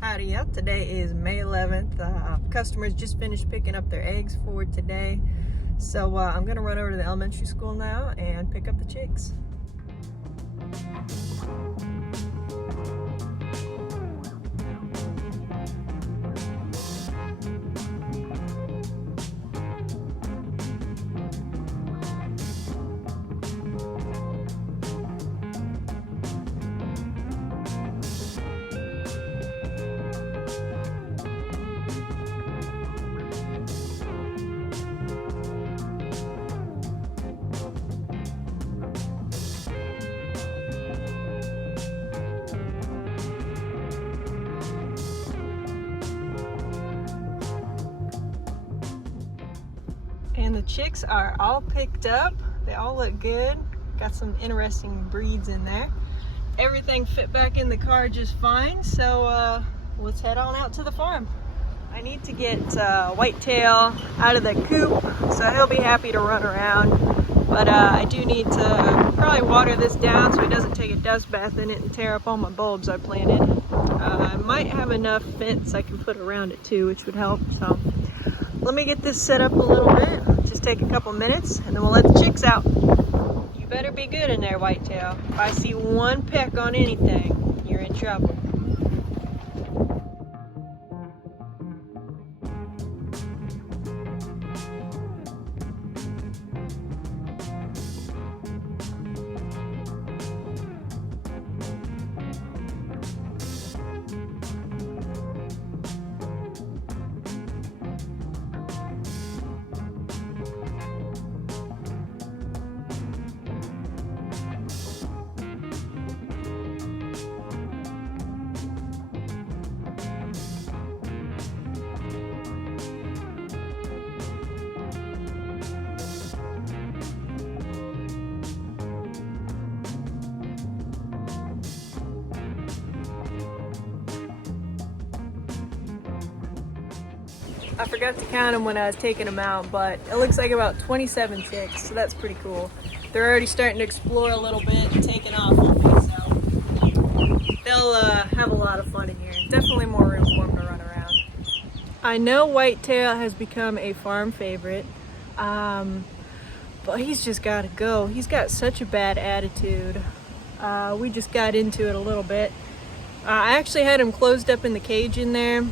Howdy up. Today is May 11th. Customers just finished picking up their eggs for today. So I'm gonna run over to the elementary school now and pick up the chicks. And the chicks are all picked up. They all look good. Got some interesting breeds in there. Everything fit back in the car just fine. So let's head on out to the farm. I need to get Whitetail out of the coop, so he'll be happy to run around. But I do need to probably water this down so he doesn't take a dust bath in it and tear up all my bulbs I planted. I might have enough fence I can put around it too, which would help. So let me get this set up a little bit. Just take a couple minutes and then we'll let the chicks out. You better be good in there, Whitetail. If I see one peck on anything, you're in trouble. I forgot to count them when I was taking them out, but it looks like about 27 chicks, so that's pretty cool. They're already starting to explore a little bit and taking off on me, so they'll have a lot of fun in here. Definitely more room for them to run around. I know Whitetail has become a farm favorite, but he's just got to go. He's got such a bad attitude. We just got into it a little bit. I actually had him closed up in the cage in there.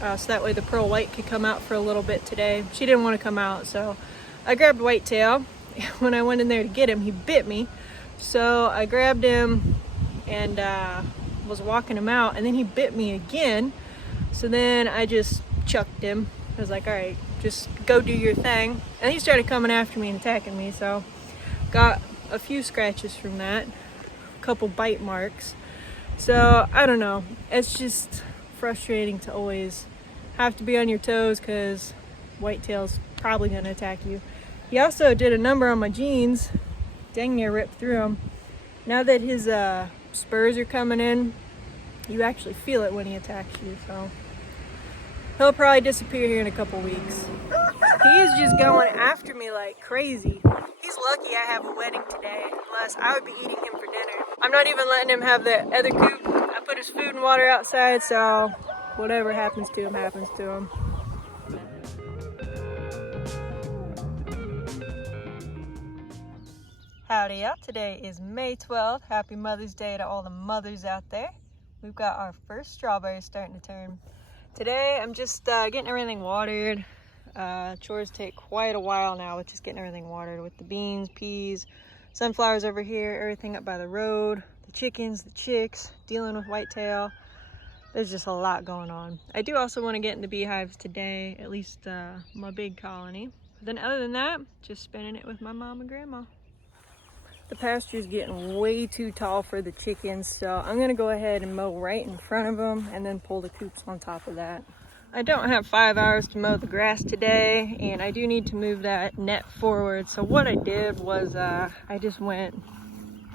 So that way the pearl white could come out for a little bit today. She didn't want to come out, so I grabbed Whitetail. When I went in there to get him, he bit me. So I grabbed him and was walking him out, and then he bit me again. So then I just chucked him. I was like, all right, just go do your thing. And he started coming after me and attacking me, so got a few scratches from that, a couple bite marks. So I don't know, it's just frustrating to always have to be on your toes because Whitetail's probably going to attack you. He also did a number on my jeans, dang near ripped through them. Now that his spurs are coming in, you actually feel it when he attacks you, so he'll probably disappear here in a couple weeks. He is just going after me like crazy. He's lucky I have a wedding today, unless I would be eating him for dinner. I'm not even letting him have the other coop. I put his food and water outside, so whatever happens to him, happens to him. Howdy up. Today is May 12th. Happy Mother's Day to all the mothers out there. We've got our first strawberries starting to turn. Today I'm just getting everything watered. Chores take quite a while now with just getting everything watered with the beans, peas, sunflowers over here, everything up by the road, the chickens, the chicks, dealing with Whitetail. There's just a lot going on. I do also want to get in the beehives today, at least my big colony. But then other than that, just spending it with my mom and grandma. The pasture's getting way too tall for the chickens, so I'm gonna go ahead and mow right in front of them and then pull the coops on top of that. I don't have 5 hours to mow the grass today, and I do need to move that net forward. So what I did was I just went,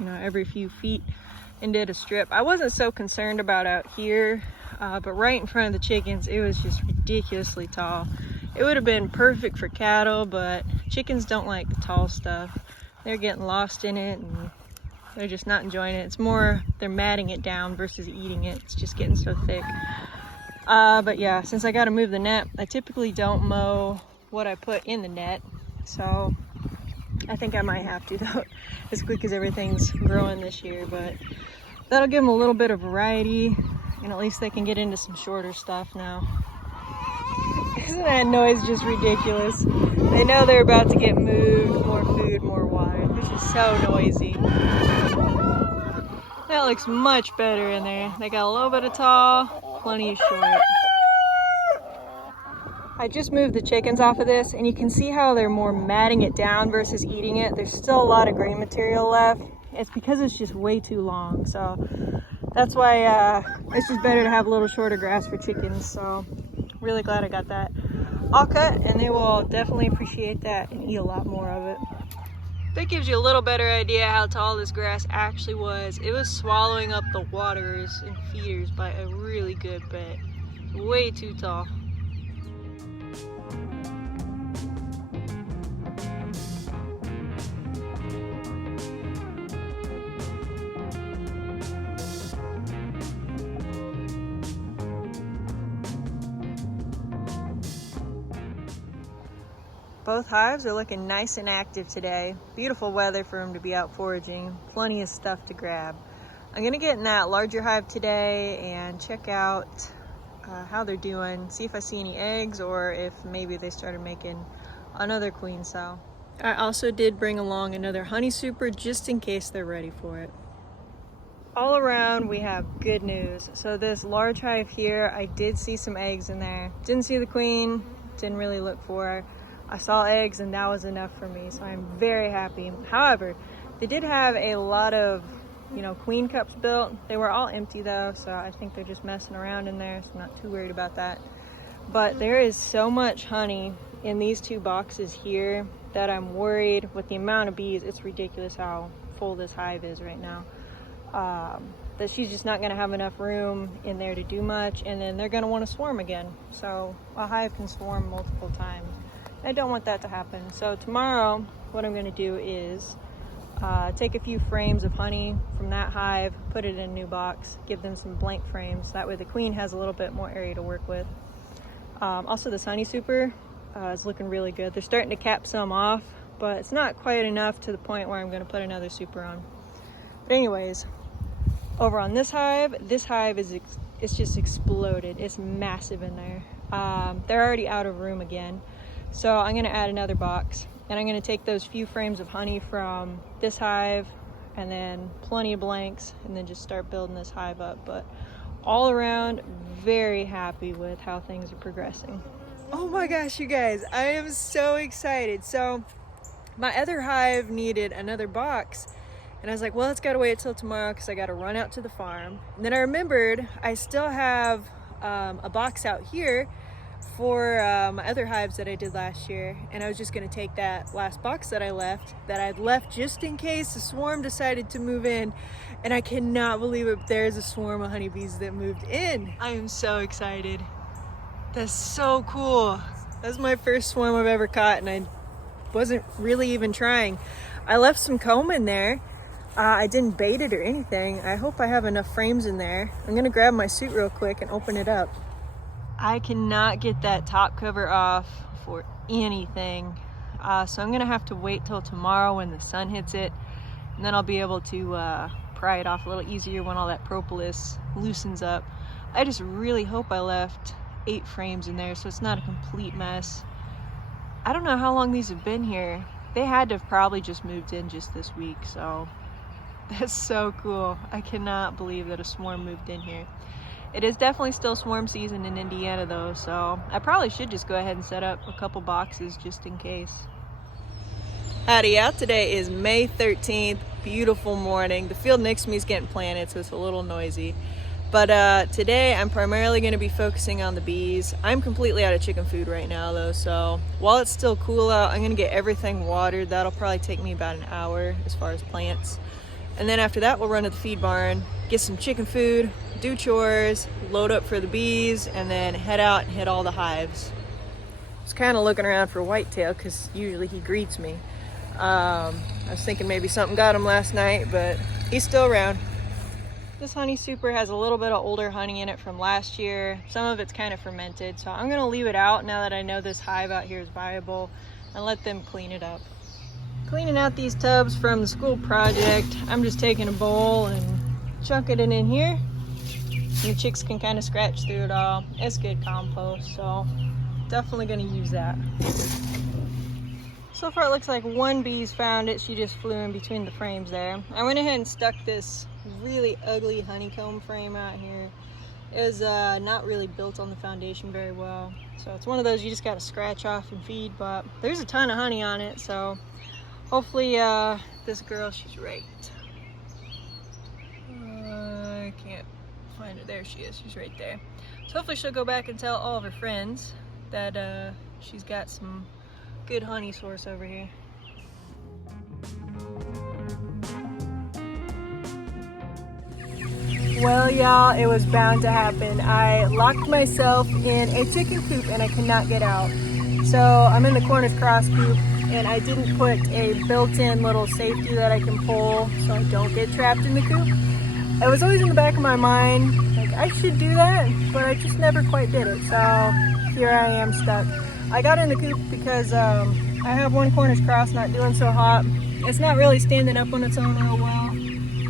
every few feet and did a strip. I wasn't so concerned about out here, but right in front of the chickens, it was just ridiculously tall. It would have been perfect for cattle, but chickens don't like the tall stuff. They're getting lost in it and they're just not enjoying it. It's more they're matting it down versus eating it. It's just getting so thick. But yeah, since I got to move the net, I typically don't mow what I put in the net. So I think I might have to though, as quick as everything's growing this year. But that'll give them a little bit of variety, and at least they can get into some shorter stuff now. Isn't that noise just ridiculous? They know they're about to get moved, more food, more water. This is so noisy. That looks much better in there. They got a little bit of tall, plenty of short. I just moved the chickens off of this, and you can see how they're more matting it down versus eating it. There's still a lot of grain material left. It's because it's just way too long. So that's why it's just better to have a little shorter grass for chickens. So really glad I got that all cut, and they will definitely appreciate that and eat a lot more of it. That gives you a little better idea how tall this grass actually was. It was swallowing up the waters and feeders by a really good bit. Way too tall. Both hives are looking nice and active today. Beautiful weather for them to be out foraging. Plenty of stuff to grab. I'm gonna get in that larger hive today and check out how they're doing. See if I see any eggs or if maybe they started making another queen cell. I also did bring along another honey super just in case they're ready for it. All around we have good news. So this large hive here, I did see some eggs in there. Didn't see the queen, didn't really look for her. I saw eggs and that was enough for me, so I'm very happy. However, they did have a lot of, queen cups built. They were all empty though, so I think they're just messing around in there, so I'm not too worried about that. But there is so much honey in these two boxes here that I'm worried with the amount of bees. It's ridiculous how full this hive is right now. That she's just not gonna have enough room in there to do much, and then they're gonna wanna swarm again. So a hive can swarm multiple times. I don't want that to happen. So tomorrow, what I'm gonna do is take a few frames of honey from that hive, put it in a new box, give them some blank frames. That way the queen has a little bit more area to work with. Also this honey super is looking really good. They're starting to cap some off, but it's not quite enough to the point where I'm gonna put another super on. But anyways, over on this hive is it's just exploded. It's massive in there. They're already out of room again. So I'm gonna add another box, and I'm gonna take those few frames of honey from this hive and then plenty of blanks, and then just start building this hive up. But all around, very happy with how things are progressing. Oh my gosh, you guys, I am so excited. So my other hive needed another box, and I was like, well, it's gotta wait till tomorrow because I gotta run out to the farm. And then I remembered I still have a box out here for my other hives that I did last year, and I was just going to take that last box that I'd left just in case the swarm decided to move in, and I cannot believe it, there's a swarm of honeybees that moved in. I am so excited. That's so cool. That's my first swarm I've ever caught, and I wasn't really even trying. I left some comb in there. I didn't bait it or anything. I hope I have enough frames in there. I'm gonna grab my suit real quick and open it up. I cannot get that top cover off for anything. So I'm gonna have to wait till tomorrow when the sun hits it, and then I'll be able to pry it off a little easier when all that propolis loosens up. I just really hope I left 8 frames in there so it's not a complete mess. I don't know how long these have been here. They had to have probably just moved in just this week, so that's so cool. I cannot believe that a swarm moved in here. It is definitely still swarm season in Indiana though, so I probably should just go ahead and set up a couple boxes just in case. Howdy out, today is May 13th, beautiful morning. The field next to me is getting planted, so it's a little noisy. But today I'm primarily gonna be focusing on the bees. I'm completely out of chicken food right now though, so while it's still cool out, I'm gonna get everything watered. That'll probably take me about an hour as far as plants. And then after that, we'll run to the feed barn, get some chicken food, do chores, load up for the bees, and then head out and hit all the hives. I was kind of looking around for Whitetail because usually he greets me. I was thinking maybe something got him last night, but he's still around. This honey super has a little bit of older honey in it from last year. Some of it's kind of fermented, so I'm gonna leave it out now that I know this hive out here is viable and let them clean it up. Cleaning out these tubs from the school project, I'm just taking a bowl and chucking it in here. The chicks can kind of scratch through it all. It's good compost, so definitely gonna use that. So far it looks like one bee's found it. She just flew in between the frames there. I went ahead and stuck this really ugly honeycomb frame out here. It was not really built on the foundation very well. So it's one of those you just gotta scratch off and feed, but there's a ton of honey on it, so hopefully this girl, she's right. I can't find her. There she is. She's right there. So hopefully she'll go back and tell all of her friends that she's got some good honey source over here. Well, y'all, it was bound to happen. I locked myself in a chicken coop and I cannot get out. So I'm in the Cornish Cross coop and I didn't put a built-in little safety that I can pull so I don't get trapped in the coop. It was always in the back of my mind, like I should do that, but I just never quite did it. So here I am stuck. I got in the coop because I have one Cornish Cross not doing so hot. It's not really standing up on its own real well.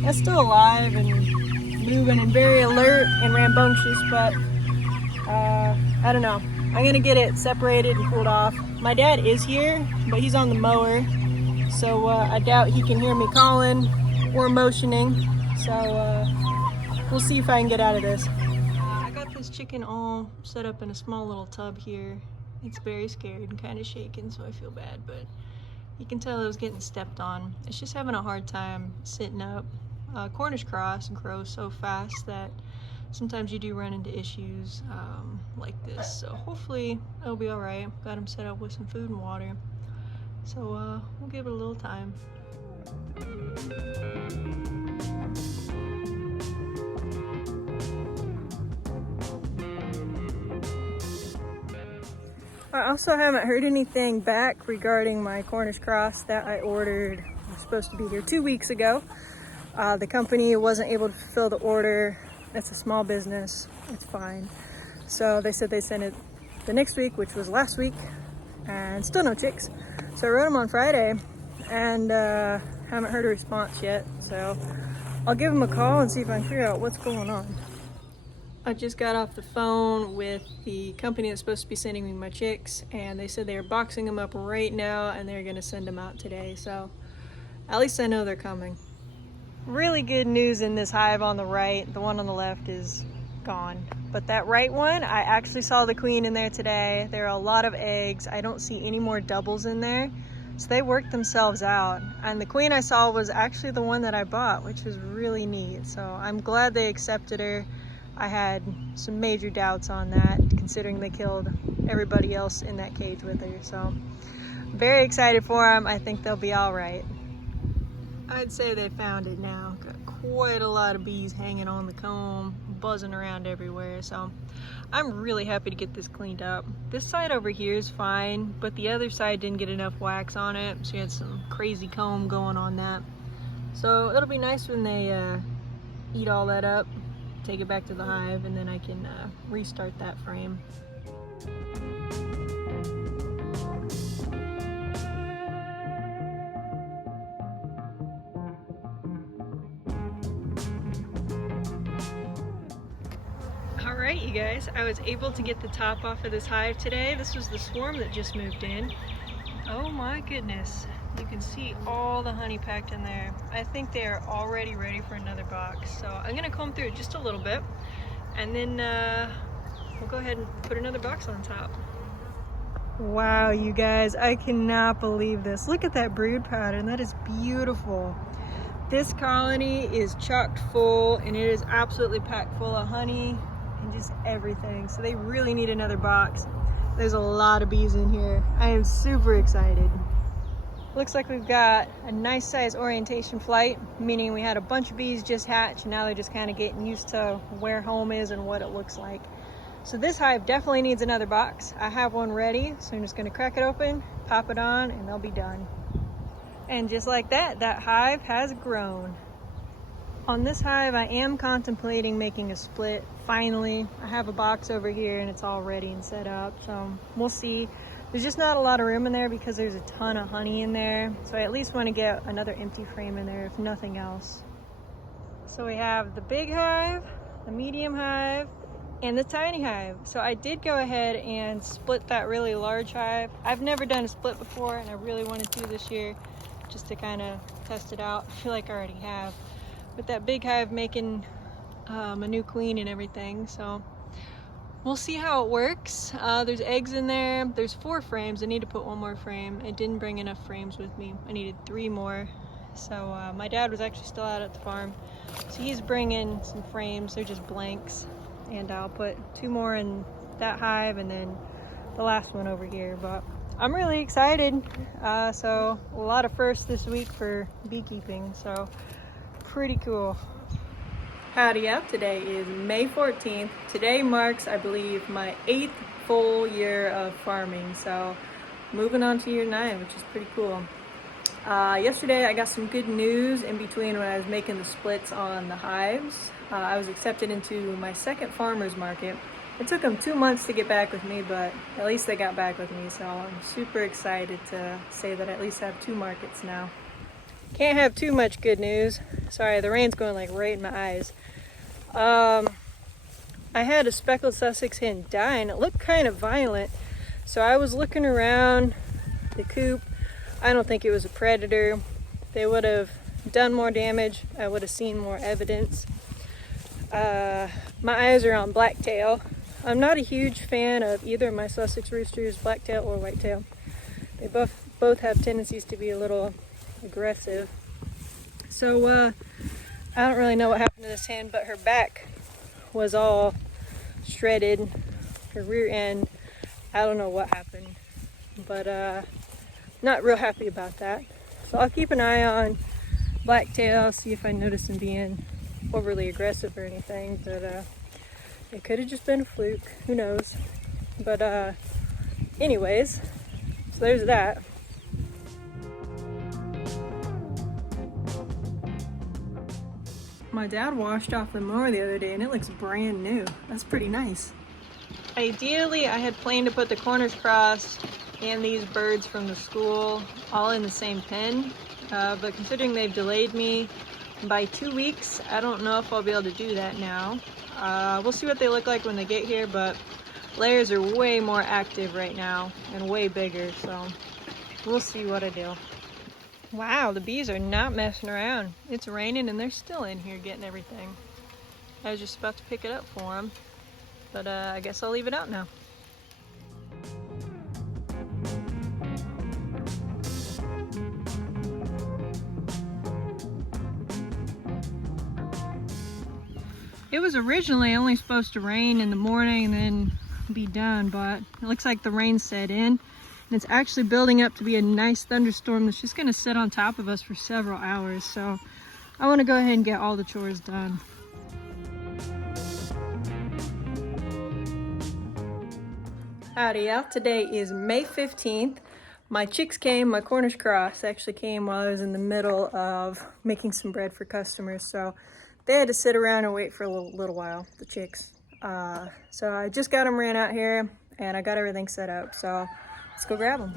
It's still alive and moving and very alert and rambunctious, but I don't know. I'm gonna get it separated and cooled off. My dad is here, but he's on the mower, so I doubt he can hear me calling or motioning. So we'll see if I can get out of this. I got this chicken all set up in a small little tub here. It's very scared and kind of shaking, so I feel bad, but you can tell it was getting stepped on. It's just having a hard time sitting up. Cornish Cross grows so fast that sometimes you do run into issues like this. So hopefully it'll be all right. Got him set up with some food and water. So we'll give it a little time. I also haven't heard anything back regarding my Cornish Cross that I ordered. It was supposed to be here 2 weeks ago. The company wasn't able to fulfill the order. It's a small business, it's fine. So they said they sent it the next week, which was last week, and still no chicks. So I wrote them on Friday and haven't heard a response yet. So I'll give them a call and see if I can figure out what's going on. I just got off the phone with the company that's supposed to be sending me my chicks, and they said they are boxing them up right now and they're gonna send them out today. So at least I know they're coming. Really good news in this hive on the right. The one on the left is gone, but that right one, I actually saw the queen in there today. There are a lot of eggs. I don't see any more doubles in there, so they worked themselves out. And the queen I saw was actually the one that I bought, which was really neat. So I'm glad they accepted her. I had some major doubts on that, considering they killed everybody else in that cage with her. So very excited for them. I think they'll be all right. I'd say they found it now. Got quite a lot of bees hanging on the comb, buzzing around everywhere. So I'm really happy to get this cleaned up. This side over here is fine, but the other side didn't get enough wax on it. So you had some crazy comb going on that. So it'll be nice when they eat all that up, take it back to the hive, and then I can restart that frame. Alright, you guys, I was able to get the top off of this hive today. This was the swarm that just moved in. Oh my goodness. You can see all the honey packed in there. I think they are already ready for another box. So I'm going to comb through it just a little bit, and then we'll go ahead and put another box on top. Wow, you guys, I cannot believe this. Look at that brood pattern. That is beautiful. This colony is chocked full, and it is absolutely packed full of honey and just everything. So they really need another box. There's a lot of bees in here. I am super excited. Looks like we've got a nice size orientation flight, meaning we had a bunch of bees just hatch, and now they're just kind of getting used to where home is and what it looks like. So this hive definitely needs another box. I have one ready, so I'm just gonna crack it open, pop it on, and they'll be done. And just like that, that hive has grown. On this hive, I am contemplating making a split. Finally, I have a box over here and it's all ready and set up, so we'll see. There's just not a lot of room in there because there's a ton of honey in there, so I at least want to get another empty frame in there if nothing else. So we have the big hive, the medium hive, and the tiny hive. So I did go ahead and split that really large hive. I've never done a split before and I really wanted to this year just to kind of test it out. I feel like I already have. With that big hive making a new queen and everything, so we'll see how it works. There's eggs in there. There's 4 frames. I need to put 1 more frame. I didn't bring enough frames with me. I needed 3 more. So my dad was actually still out at the farm, so he's bringing some frames. They're just blanks, and I'll put 2 more in that hive and then the last one over here. But I'm really excited. So a lot of firsts this week for beekeeping, so pretty cool. Howdy up. Today is May 14th. Today marks, I believe, my 8th full year of farming, so moving on to year 9, which is pretty cool. Yesterday I got some good news in between when I was making the splits on the hives. I was accepted into my second farmer's market. It took them 2 months to get back with me, but at least they got back with me, so I'm super excited to say that I at least have 2 markets now. Can't have too much good news. Sorry, the rain's going like right in my eyes. I had a speckled Sussex hen die and it looked kind of violent. So I was looking around the coop. I don't think it was a predator. They would have done more damage. I would have seen more evidence. My eyes are on blacktail. I'm not a huge fan of either of my Sussex roosters, blacktail or whitetail. They both have tendencies to be a little aggressive. So I don't really know what happened to this hen, but her back was all shredded. Her rear end, I don't know what happened, but not real happy about that. So I'll keep an eye on blacktail, see if I notice him being overly aggressive or anything, but it could have just been a fluke, who knows. But anyways, so there's that. My dad washed off the mower the other day and it looks brand new. That's pretty nice. Ideally, I had planned to put the Cornish Cross and these birds from the school all in the same pen, but considering they've delayed me by 2 weeks, I don't know if I'll be able to do that now. We'll see what they look like when they get here, but layers are way more active right now and way bigger, so we'll see what I do. Wow, the bees are not messing around. It's raining and they're still in here getting everything. I was just about to pick it up for them, but I guess I'll leave it out now. It was originally only supposed to rain in the morning and then be done, but it looks like the rain set in. And it's actually building up to be a nice thunderstorm that's just going to sit on top of us for several hours. So I want to go ahead and get all the chores done. Howdy y'all, today is May 15th. My chicks came, my Cornish Cross actually came while I was in the middle of making some bread for customers. So they had to sit around and wait for a little while, the chicks. So I just got them ran out here and I got everything set up. So let's go grab them.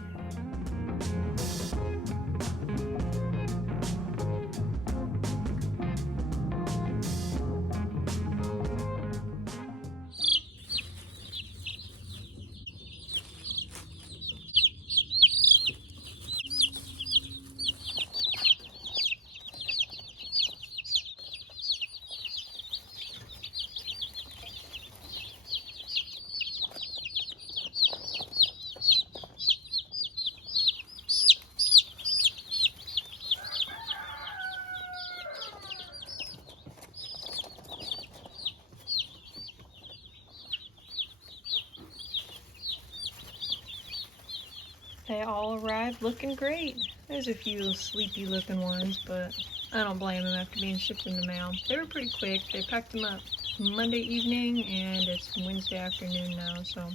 They all arrived looking great. There's a few sleepy looking ones, but I don't blame them after being shipped in the mail. They were pretty quick. They packed them up Monday evening and it's Wednesday afternoon now, so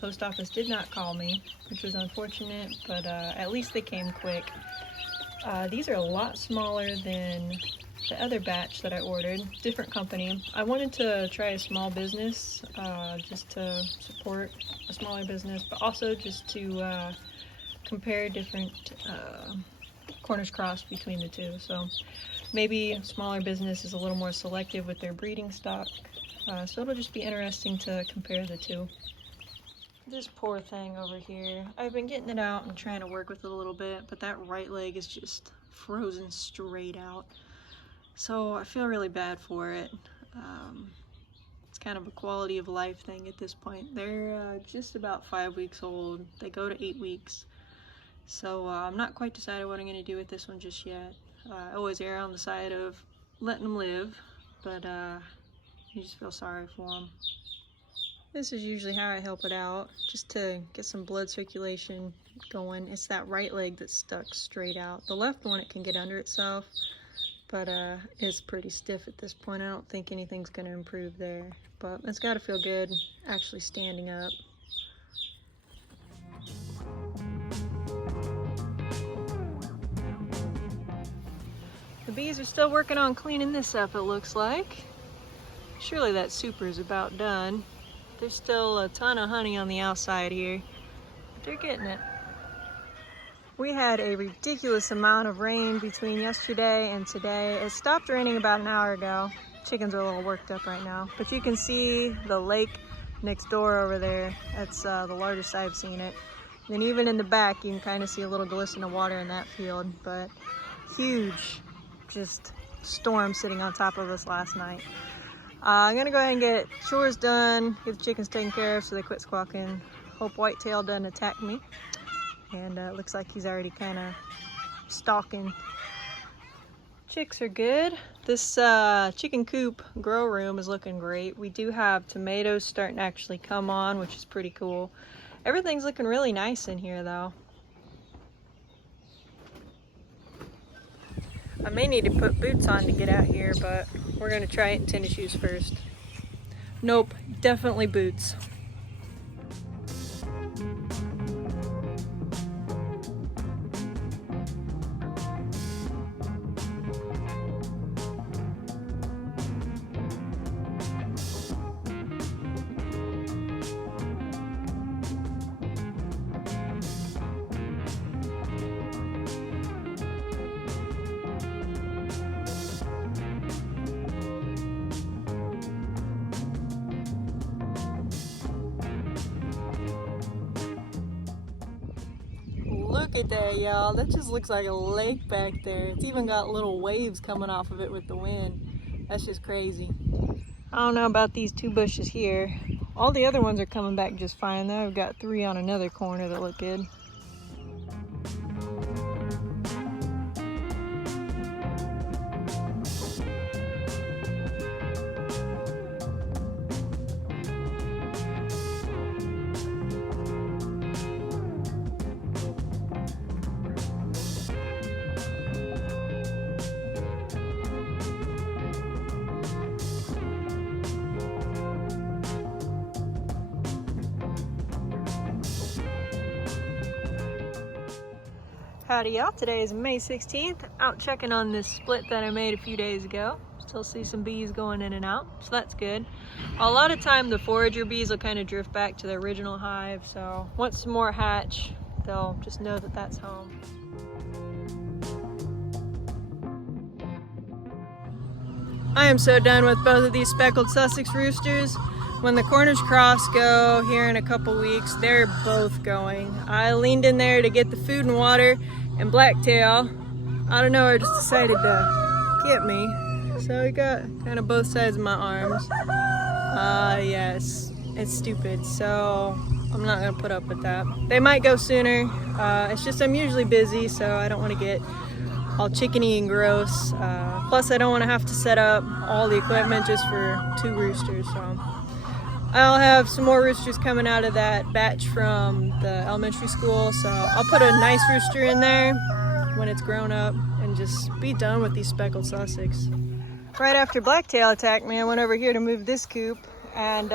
post office did not call me, which was unfortunate, but at least they came quick. These are a lot smaller than the other batch that I ordered, different company. I wanted to try a small business, just to support a smaller business, but also just to compare different Cornish Cross between the two. So maybe a smaller business is a little more selective with their breeding stock. So it'll just be interesting to compare the two. This poor thing over here, I've been getting it out and trying to work with it a little bit, but that right leg is just frozen straight out. So I feel really bad for it. It's kind of a quality of life thing at this point. They're just about 5 weeks old. They go to 8 weeks. So I'm not quite decided what I'm going to do with this one just yet. I always err on the side of letting them live, but you just feel sorry for them. This is usually how I help it out, just to get some blood circulation going. It's that right leg that's stuck straight out. The left one, it can get under itself, but it's pretty stiff at this point. I don't think anything's going to improve there, but it's got to feel good actually standing up. The bees are still working on cleaning this up, it looks like. Surely that super is about done. There's still a ton of honey on the outside here, but they're getting it. We had a ridiculous amount of rain between yesterday and today. It stopped raining about an hour ago. Chickens are a little worked up right now, but you can see the lake next door over there. That's the largest I've seen it. And even in the back, you can kind of see a little glisten of water in that field, but huge, just storm sitting on top of us last night. I'm gonna go ahead and get chores done, get the chickens taken care of so they quit squawking. Hope Whitetail doesn't attack me. And it looks like he's already kind of stalking. Chicks are good. This chicken coop grow room is looking great. We do have tomatoes starting to actually come on, which is pretty cool. Everything's looking really nice in here though. I may need to put boots on to get out here, but we're gonna try it in tennis shoes first. Nope, definitely boots. Look at that, y'all. That just looks like a lake back there. It's even got little waves coming off of it with the wind. That's just crazy. I don't know about these two bushes here. All the other ones are coming back just fine though. I've got 3 on another corner that look good. Howdy y'all, today is May 16th. Out checking on this split that I made a few days ago. Still see some bees going in and out, so that's good. A lot of time the forager bees will kind of drift back to their original hive, so once some more hatch, they'll just know that that's home. I am so done with both of these speckled Sussex roosters. When the Cornish Cross go here in a couple weeks, they're both going. I leaned in there to get the food and water, and Blacktail, I don't know, just decided to get me. So I got kind of both sides of my arms. Yes, it's stupid, so I'm not gonna put up with that. They might go sooner. It's just I'm usually busy, so I don't want to get all chickeny and gross. Plus I don't want to have to set up all the equipment just for 2 roosters, so. I'll have some more roosters coming out of that batch from the elementary school, so I'll put a nice rooster in there when it's grown up and just be done with these speckled Sussex. Right after Blacktail attacked me, I went over here to move this coop, and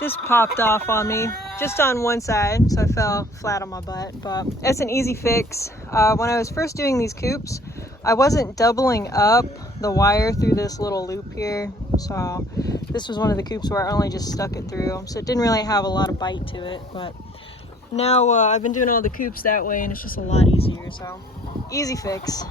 this popped off on me. just on one side, so I fell flat on my butt, but it's an easy fix. When I was first doing these coops, I wasn't doubling up the wire through this little loop here, so this was one of the coops where I only just stuck it through, so it didn't really have a lot of bite to it. But now I've been doing all the coops that way, and it's just a lot easier, so easy fix.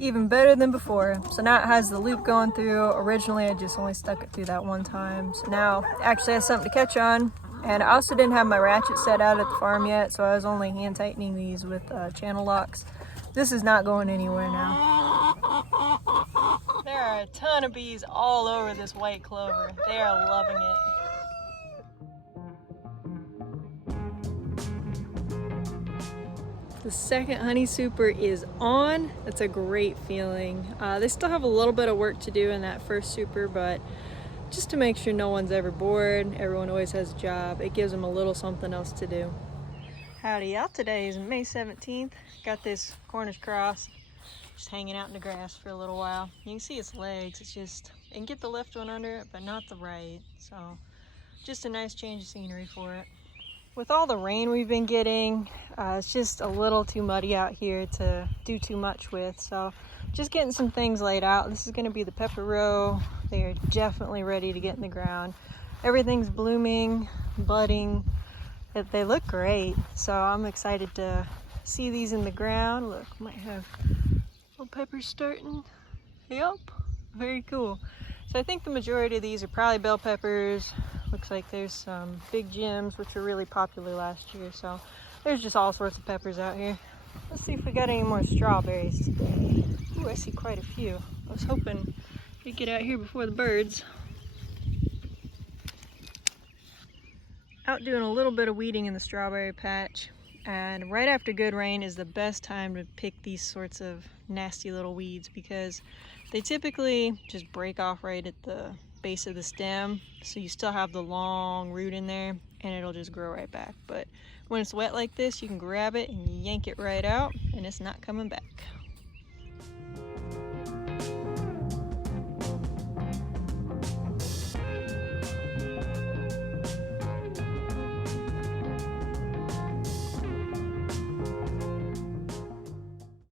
Even better than before. So now it has the loop going through. Originally I just only stuck it through that one time, so now it actually has something to catch on. And I also didn't have my ratchet set out at the farm yet, so I was only hand tightening these with channel locks. This is not going anywhere now. There are a ton of bees all over this white clover. They are loving it. The second honey super is on. That's a great feeling. They still have a little bit of work to do in that first super, but just to make sure no one's ever bored, everyone always has a job, it gives them a little something else to do. Howdy y'all, today is May 17th. Got this Cornish Cross just hanging out in the grass for a little while. You can see its legs, it's just, it can get the left one under it, but not the right. So just a nice change of scenery for it. With all the rain we've been getting, it's just a little too muddy out here to do too much with. So just getting some things laid out. This is going to be the pepper row. They are definitely ready to get in the ground. Everything's blooming, budding. They look great. So I'm excited to see these in the ground. Look, might have little peppers starting. Yep, very cool. So I think the majority of these are probably bell peppers. Looks like there's some big gems, which were really popular last year. So there's just all sorts of peppers out here. Let's see if we got any more strawberries today. Ooh, I see quite a few. I was hoping we'd get out here before the birds. Out doing a little bit of weeding in the strawberry patch. And right after good rain is the best time to pick these sorts of nasty little weeds, because they typically just break off right at the base of the stem, so you still have the long root in there and it'll just grow right back. But when it's wet like this, you can grab it and yank it right out and it's not coming back.